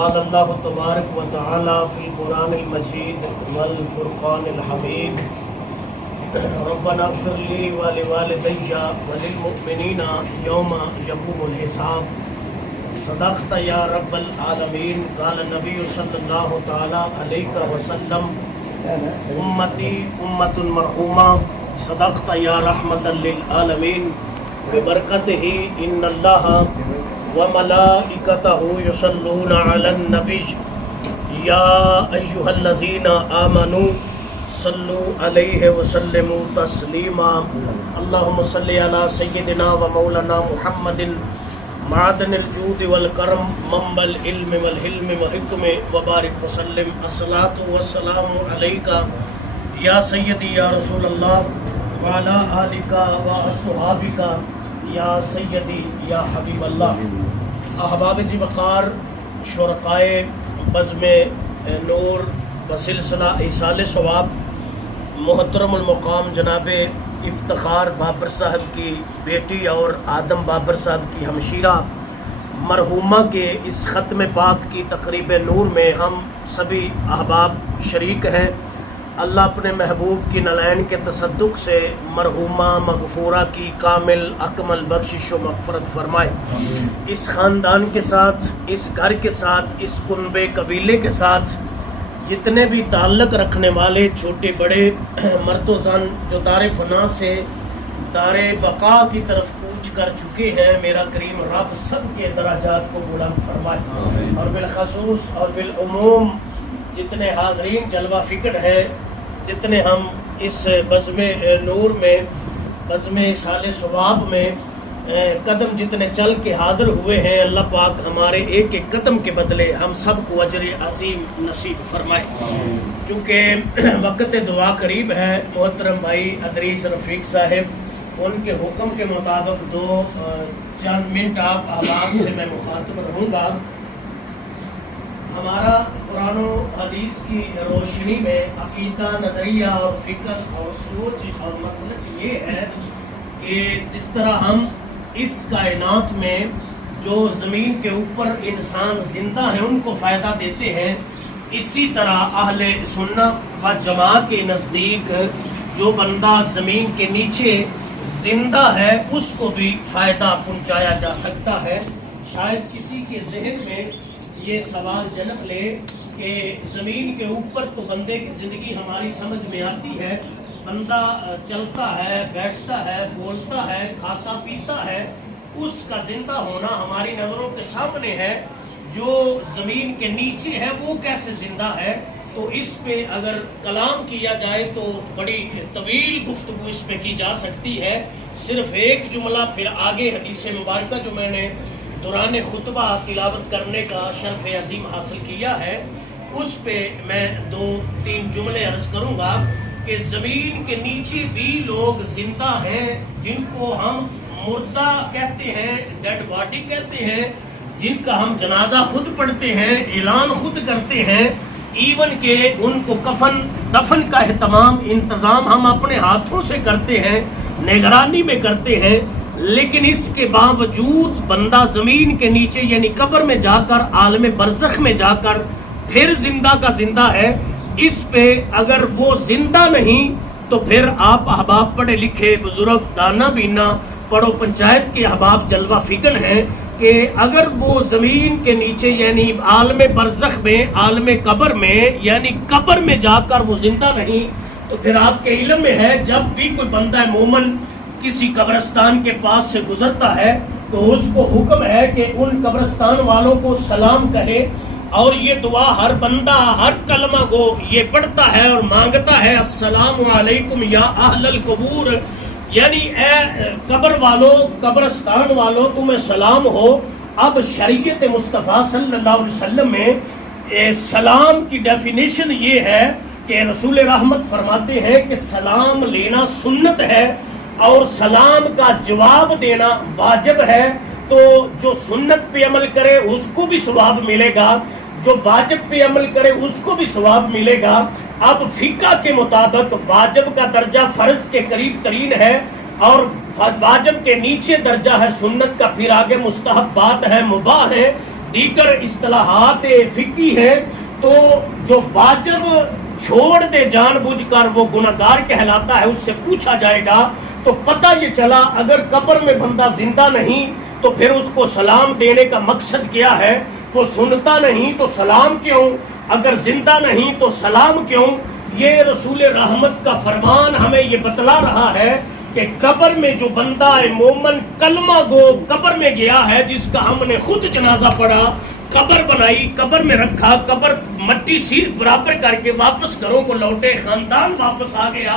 قال اللہ تبارک و تعالی فی القرآن المجید والفرقان الحمید ربنا اغفر لی ولوالدی وللمؤمنین یوم یقوم الحساب صدقت یا رب العالمین قال النبی صلی اللہ تعالی علیہ وسلم امتی امت مرحومہ صدقت یا رحمت للعالمین ببرکتہ ان اللہ وملائکتہ یصلون علی النبی یا ایہا الذین آمنوا صلوا علیہ وسلموا تسلیما اللہم صلی علی سیدنا و مولانا محمد معدن الجود والکرم منبع العلم والحلم وحکم وبارک وسلم الصلاۃ والسلام علیکہ یا سیدی یا رسول اللہ وعلی آلک واصحابک یا سیدی یا حبیب اللہ۔ احباب ذی وقار، شرکائے بزم نور بسلسلہ ایصال ثواب، محترم المقام جناب افتخار بابر صاحب کی بیٹی اور آدم بابر صاحب کی ہمشیرہ مرحومہ کے اس ختم پاک کی تقریب نور میں ہم سبھی احباب شریک ہیں۔ اللہ اپنے محبوب کی نلین کے تصدق سے مرحومہ مغفورہ کی کامل اکمل بخشش و مغفرت فرمائے۔ اس خاندان کے ساتھ، اس گھر کے ساتھ، اس کنبے قبیلے کے ساتھ جتنے بھی تعلق رکھنے والے چھوٹے بڑے مرد و زن جو دار فنا سے دار بقا کی طرف کوچ کر چکے ہیں، میرا کریم رب سب کے درجات کو بلند فرمائے، اور بالخصوص اور بالعموم جتنے حاضرین جلوہ فکر ہیں، جتنے ہم اس بزم نور میں، بزم ایصال ثواب میں قدم جتنے چل کے حاضر ہوئے ہیں، اللہ پاک ہمارے ایک ایک قدم کے بدلے ہم سب کو اجر عظیم نصیب فرمائے۔ چونکہ وقت دعا قریب ہے، محترم بھائی ادریس رفیق صاحب ان کے حکم کے مطابق دو چند منٹ آپ احباب سے میں مخاطب رہوں گا۔ ہمارا قرآن و حدیث کی روشنی میں عقیدہ، نظریہ اور فکر اور سوچ اور مسلک یہ ہے کہ جس طرح ہم اس کائنات میں جو زمین کے اوپر انسان زندہ ہیں ان کو فائدہ دیتے ہیں، اسی طرح اہل سنت و جماعت کے نزدیک جو بندہ زمین کے نیچے زندہ ہے اس کو بھی فائدہ پہنچایا جا سکتا ہے۔ شاید کسی کے ذہن میں یہ سوال جنم لے کہ زمین کے اوپر تو بندے کی زندگی ہماری سمجھ میں آتی ہے، بندہ چلتا ہے، بیٹھتا ہے، بولتا ہے، کھاتا پیتا ہے، اس کا زندہ ہونا ہماری نظروں کے سامنے ہے۔ جو زمین کے نیچے ہے وہ کیسے زندہ ہے؟ تو اس پہ اگر کلام کیا جائے تو بڑی طویل گفتگو اس پہ کی جا سکتی ہے۔ صرف ایک جملہ پھر آگے حدیث مبارکہ جو میں نے دوران خطبہ تلاوت کرنے کا شرف عظیم حاصل کیا ہے، اس پہ میں دو تین جملے عرض کروں گا کہ زمین کے نیچے بھی لوگ زندہ ہیں جن کو ہم مردہ کہتے ہیں، ڈیڈ باڈی کہتے ہیں، جن کا ہم جنازہ خود پڑھتے ہیں، اعلان خود کرتے ہیں، ایون کہ ان کو کفن دفن کا اہتمام انتظام ہم اپنے ہاتھوں سے کرتے ہیں، نگرانی میں کرتے ہیں، لیکن اس کے باوجود بندہ زمین کے نیچے یعنی قبر میں جا کر، عالم برزخ میں جا کر پھر زندہ کا زندہ ہے۔ اس پہ اگر وہ زندہ نہیں تو پھر آپ احباب پڑھے لکھے بزرگ دانا بینا پڑھو پنچایت کے احباب جلوہ فکر ہیں کہ اگر وہ زمین کے نیچے یعنی عالم برزخ میں، عالم قبر میں یعنی قبر میں جا کر وہ زندہ نہیں، تو پھر آپ کے علم میں ہے جب بھی کوئی بندہ مومن کسی قبرستان کے پاس سے گزرتا ہے تو اس کو حکم ہے کہ ان قبرستان والوں کو سلام کہے، اور یہ دعا ہر بندہ ہر کلمہ کو یہ پڑھتا ہے اور مانگتا ہے، السلام علیکم یا اہل القبور، یعنی اے قبر والوں، قبرستان والوں تمہیں سلام ہو۔ اب شریعت مصطفیٰ صلی اللہ علیہ وسلم میں سلام کی ڈیفینیشن یہ ہے کہ رسول رحمت فرماتے ہیں کہ سلام لینا سنت ہے اور سلام کا جواب دینا واجب ہے، تو جو سنت پہ عمل کرے اس کو بھی ثواب ملے گا، جو واجب پہ عمل کرے اس کو بھی ثواب ملے گا۔ اب فقہ کے مطابق واجب کا درجہ فرض کے قریب ترین ہے اور واجب کے نیچے درجہ ہے سنت کا، پھر آگے مستحبات ہے، مباح ہے، دیگر اصطلاحات فقہی ہیں، تو جو واجب چھوڑ دے جان بوجھ کر وہ گناہگار کہلاتا ہے، اس سے پوچھا جائے گا تو پتہ یہ چلا اگر قبر میں بندہ زندہ نہیں تو پھر اس کو سلام دینے کا مقصد کیا ہے؟ وہ سنتا نہیں تو سلام کیوں؟ اگر زندہ نہیں تو سلام کیوں؟ یہ رسول رحمت کا فرمان ہمیں یہ بتلا رہا ہے کہ قبر میں جو بندہ مومن کلمہ گو قبر میں گیا ہے، جس کا ہم نے خود جنازہ پڑھا، قبر بنائی، قبر میں رکھا، قبر مٹی سیر برابر کر کے واپس گھروں کو لوٹے، خاندان واپس آ گیا،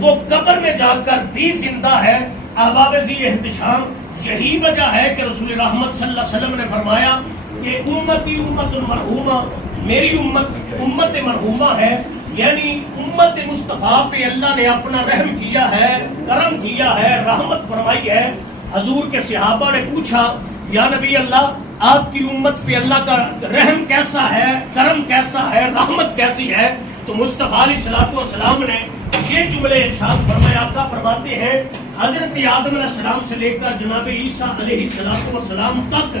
وہ قبر میں جا کر بھی زندہ ہے۔ احباب ذی احتشام، یہی وجہ ہے کہ رسول رحمت صلی اللہ علیہ وسلم نے فرمایا کہ امتی امت مرحومہ، میری امت مرحومہ ہے، یعنی امت مصطفیٰ پہ اللہ نے اپنا رحم کیا ہے، کرم کیا ہے، رحمت فرمائی ہے۔ حضور کے صحابہ نے پوچھا یا نبی اللہ، آپ کی امت پہ اللہ کا رحم کیسا ہے، کرم کیسا ہے، رحمت کیسی ہے؟ تو مصطفیٰ علیہ السلام نے یہ جملے ارشاد فرمایا۔ آقا فرماتے ہیں حضرت آدم علیہ السلام سے لے کر جناب عیسیٰ علیہ السلام تک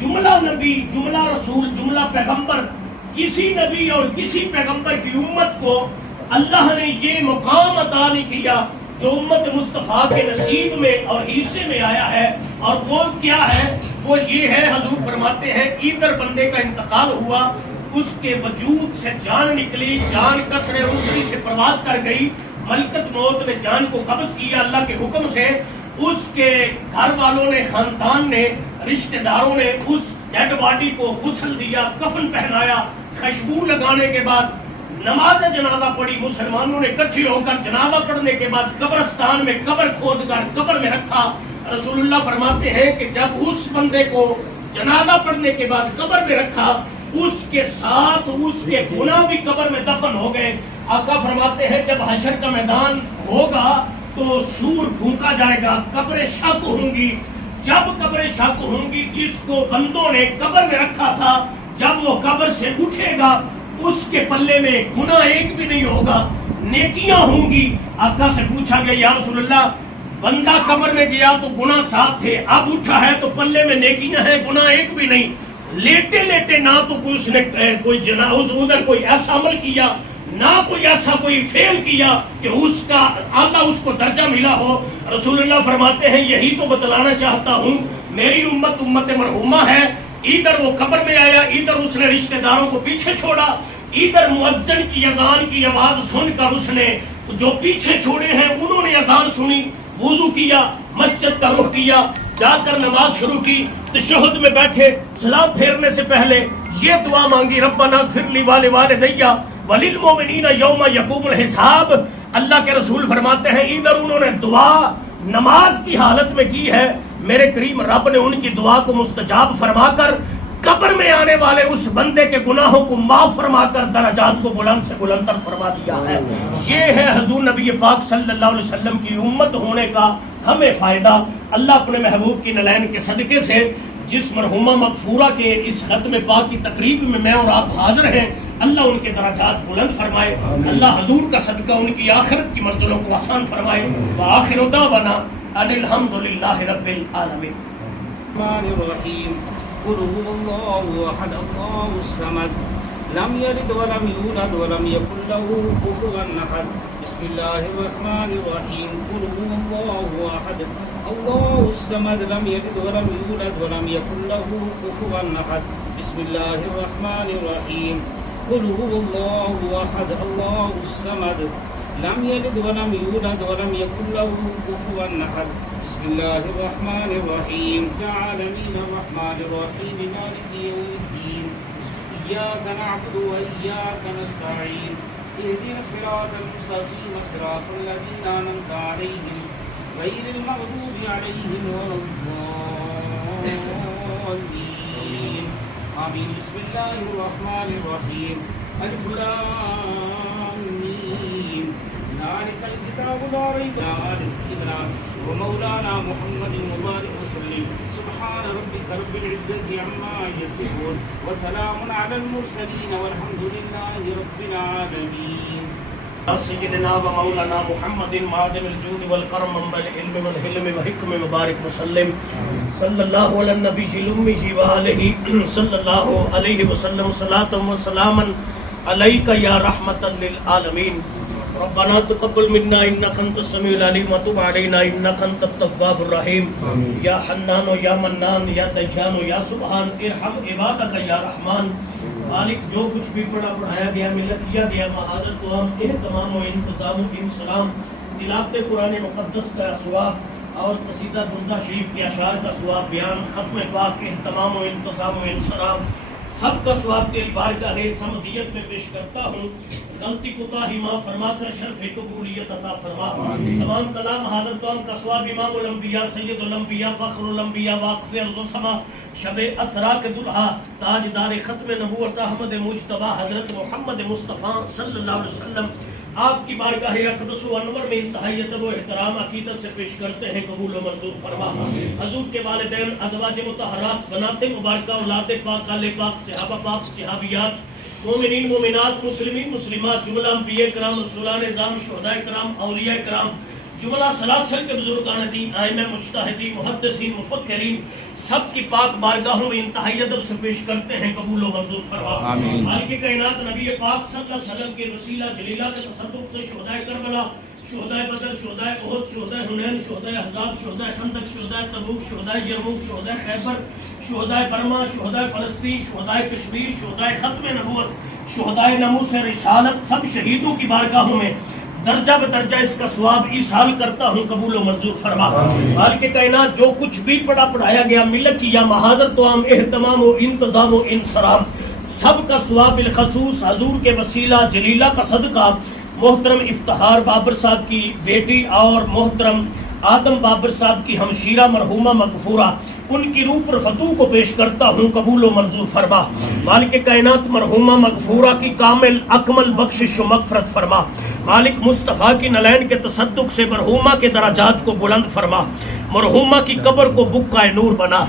جملہ نبی، جملہ رسول، جملہ پیغمبر، کسی نبی اور کسی پیغمبر کی امت کو اللہ نے یہ مقام عطا نہیں کیا جو امت مصطفیٰ کے نصیب میں اور حصے میں آیا ہے۔ اور وہ کیا ہے؟ وہ یہ ہے، حضور فرماتے ہیں ادھر بندے کا انتقال ہوا، اس کے وجود سے جان نکلی، جان کسرے اسی سے پرواز کر گئی، ملکت موت نے جان کو قبض کیا اللہ کے حکم سے، اس کے گھر والوں نے، خاندان نے، رشتہ داروں نے اس ڈیڈ باڈی کو غسل دیا، کفن پہنایا، خوشبو لگانے کے بعد نماز جنازہ پڑھی، مسلمانوں نے اکٹھے ہو کر جنازہ پڑھنے کے بعد قبرستان میں قبر کھود کر قبر میں رکھا۔ رسول اللہ فرماتے ہیں کہ جب اس بندے کو جنازہ پڑھنے کے بعد قبر میں رکھا، اس کے ساتھ اس کے گناہ بھی قبر میں دفن ہو گئے۔ آقا فرماتے ہیں جب حشر کا میدان ہوگا تو سور پھونکا جائے گا، قبریں شق ہوں گی۔ جب قبریں شق ہوں گی، جس کو بندوں نے قبر میں رکھا تھا، جب وہ قبر سے اٹھے گا اس کے پلے میں گناہ ایک بھی نہیں ہوگا، نیکیاں ہوں گی۔ آقا سے پوچھا گیا یا رسول اللہ، بندہ قبر میں گیا تو گناہ ساتھ تھے، اب اٹھا ہے تو پلے میں نیکیاں ہیں، گناہ ایک بھی نہیں۔ لیٹے لیٹے نہ تو کوئی اس نے کوئی ادھر کوئی ایسا عمل کیا، نہ کوئی ایسا کوئی فعل کیا کہ اس کا اللہ اس کو درجہ ملا ہو۔ رسول اللہ فرماتے ہیں یہی تو بتلانا چاہتا ہوں، میری امت مرحومہ ہے۔ ادھر وہ قبر میں آیا، ادھر اس نے رشتہ داروں کو پیچھے چھوڑا، ادھر مؤذن کی اذان کی آواز سن کر اس نے جو پیچھے چھوڑے ہیں انہوں نے اذان سنی، وضو کیا، مسجد کا رخ کیا، جا کر نماز شروع کی، تشہد میں بیٹھے، سلام پھیرنے سے پہلے یہ دعا مانگی، ربنا اغفر لی ولوالدی وللمؤمنین یوم یقوم الحساب۔ اللہ کے رسول فرماتے ہیں ادھر انہوں نے دعا نماز کی حالت میں کی ہے، میرے کریم رب نے ان کی دعا کو مستجاب فرما کر قبر میں آنے والے اس بندے کے گناہوں کو معاف فرما کر درجات کو بلند سے بلندتر فرما دیا ہے۔ یہ ہے حضور نبی پاک صلی اللہ علیہ وسلم کی امت ہونے کا ہمیں فائدہ۔ اللہ اپنے محبوب کی نلین کے صدقے سے جس مرحومہ مغفورہ کے اس ختم پاک کی تقریب میں میں اور آپ حاضر ہیں، اللہ ان کے درجات بلند فرمائے، اللہ حضور کا صدقہ ان کی آخرت کی منزلوں کو آسان فرمائے۔ وآخر دعوانا ان الحمدللہ رب العالمین۔ الرحمن الرحیم قل هو اللہ احد اللہ الصمد لم یلد ولم یولد ولم یکن له کفوا احد۔ بسم اللہ الرحمن الرحیم قل هو اللہ احد اللہ الصمد لم یلد ولم یولد ولم یکن له کفوا احد۔ بسم اللہ الرحمن الرحیم قل هو اللہ احد اللہ الصمد لم یلد ولم یولد ولم یکن له کفوا احد۔ بسم اللہ الرحمن الرحیم العالمین الرحمن الرحیم مالک یوم الدین ایاک نعبد و ایاک نستعین اهدنا الصراط المستقیم صراط الذین انعمت علیہم غیر المغضوب علیہم ولا الضالین آمین۔ بسم اللہ الرحمن الرحیم الف لام میم ذالک الکتاب لا ریب فیہ ومولانا محمد مبارک وسلم سبحان ربک رب العزة عما یصفون وسلام علی المرسلین والحمد للہ رب العالمین۔ سيدنا ومولانا محمد معدن الجود والكرم منبع العلم والحلم والحكم وبارك وسلم صلى الله على النبي الأمي وآله صلى الله عليه وسلم صلاة وسلاما عليك يا رحمة للعالمين ربنا تقبل منا انك انت السميع العليم وتب علينا انك انت التواب الرحيم يا حنان يا منان يا ديان يا سبحان ارحم عبادك يا رحمن مالک جو کچھ بھی پڑھایا گیا ملت کیا گیا معاذت کو ہم اہتمام و انتظام و انسلام تلاوت قرآن مقدس کا ثواب اور قصیدہ بندہ شریف کے اشعار کا ثواب بیان ختم پاک اہتمام و انتظام و انسلام سب کا ثواب تیری بارگاہ سمدیت میں پیش کرتا ہوں غلطی کوتاہی معاف فرما کر شرف قبولیت عطا فرما تمام کلام حضرت کا ثواب امام الانبیاء سید الانبیاء فخر الانبیاء واقف ارض و سما شب اسرا کے دلہا تاجدار ختم نبوت احمد مجتبی حضرت محمد مصطفیٰ صلی اللہ علیہ وسلم آپ کی بارگاہ اقدس و انور میں انتہائی ادب و احترام عقیدت سے پیش کرتے ہیں قبول و منظور فرما حضور کے والدین ازواج مطہرات بنات مبارکہ اولاد پاک آل پاک صحابہ پاک صحابیات مومنین مومنات مسلمین مسلمات جملہ انبیاء کرام رسولان نظام شہداء کرام اولیاء کرام جملہ سلاسل کے بزرگان دین ائمہ مجتہدین محدثین مفکرین سب کی پاک بارگاہوں میں انتہائی ادب سے پیش کرتے ہیں قبول و منظور فرما مالک کائنات نبی پاک صلی اللہ علیہ وسلم کے وسیلہ جلیلہ کے تصدق سے شہداء کربلا شہداء بدر شہداء احد شہداء حنین شہداء احزاب شہداء خندق شہداء تبوک شہداء یرموک شہداء خیبر شہداء برما شہداء فلسطین شہداء کشمیر شہداء ختم نبوت شہداء ناموس رسالت سب شہیدوں کی بارگاہوں میں درجہ بدرجہ اس کا ثواب ایصال کرتا ہوں قبول و منظور فرما مالک کائنات جو کچھ بھی پڑھایا گیا ملت کی یا محاضر تو عام اہتمام و انتظام و انصرام سب کا ثواب بالخصوص حضور کے وسیلہ جلیلہ کا صدقہ محترم افتخار بابر صاحب کی بیٹی اور محترم آدم بابر صاحب کی ہمشیرہ مرحومہ مغفورہ ان کی روح پر فتوح کو پیش کرتا ہوں قبول و منظور فرما مالک کائنات مرحومہ مغفورہ کی کامل اکمل بخشش و مغفرت فرما مالک مصطفیٰ کی نلین کے تصدق سے مرحومہ کے درجات کو بلند فرما مرحومہ کی قبر کو بقعہ نور بنا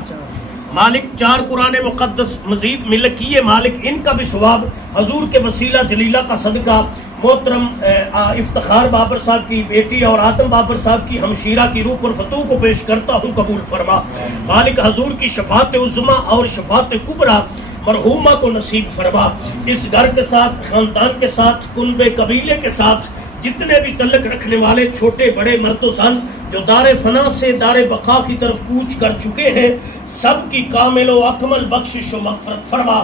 مالک 4 قرآن مقدس مزید ملک کیے مالک ان کا بھی ثواب حضور کے وسیلہ جلیلہ کا صدقہ محترم افتخار بابر صاحب کی بیٹی اور آدم بابر صاحب کی ہمشیرہ کی روح پر فتوح کو پیش کرتا ہوں قبول فرما مالک حضور کی شفاعت عظمی اور شفاعت کبریٰ مرحومہ کو نصیب فرما اس گھر کے ساتھ خاندان کے ساتھ کنبے قبیلے کے ساتھ جتنے بھی تعلق رکھنے والے چھوٹے بڑے مرد و زن جو دار فنا سے دار بقا کی طرف کوچ کر چکے ہیں سب کی کامل و اکمل بخشش و مغفرت فرما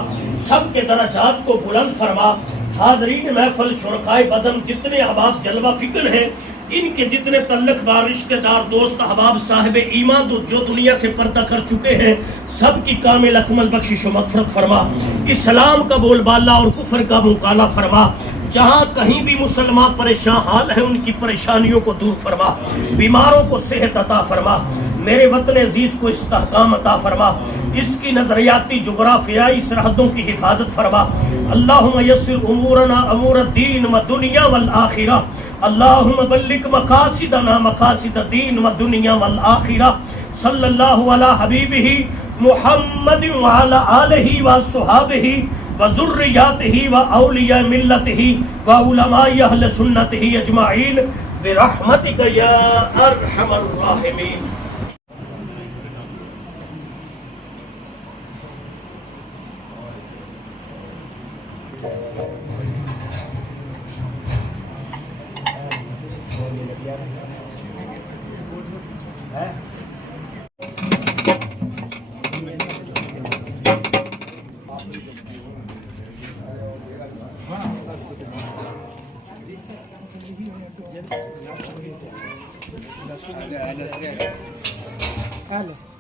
سب کے درجات کو بلند فرما حاضرین محفل شرکائے بدن جتنے احباب جلوہ فکر ہیں ان کے جتنے تعلق دار رشتہ دار دوست احباب صاحب ایمان جو دنیا سے پردہ کر چکے ہیں سب کی کامل اکمل بخشش و مغفرت فرما اسلام کا بول بالا اور کفر کا مقالہ فرما جہاں کہیں بھی مسلمان پریشان حال ہیں ان کی پریشانیوں کو دور فرما بیماروں کو صحت عطا فرما میرے وطن عزیز کو استحکام عطا فرما اس کی نظریاتی جغرافیائی سرحدوں کی حفاظت فرما اللہم یسر امورنا امور الدین و دنیا والآخرہ اللہم بلغ مقاصدنا مقاصد الدین و دنیا والآخرہ صلی اللہ علی حبیبہ محمد وعلی آلہ وصحابہ وذریاتہ واولیاء ملتہ وعلماء اہل سنتہ اجمعین برحمتک یا ارحم الراحمین Halo.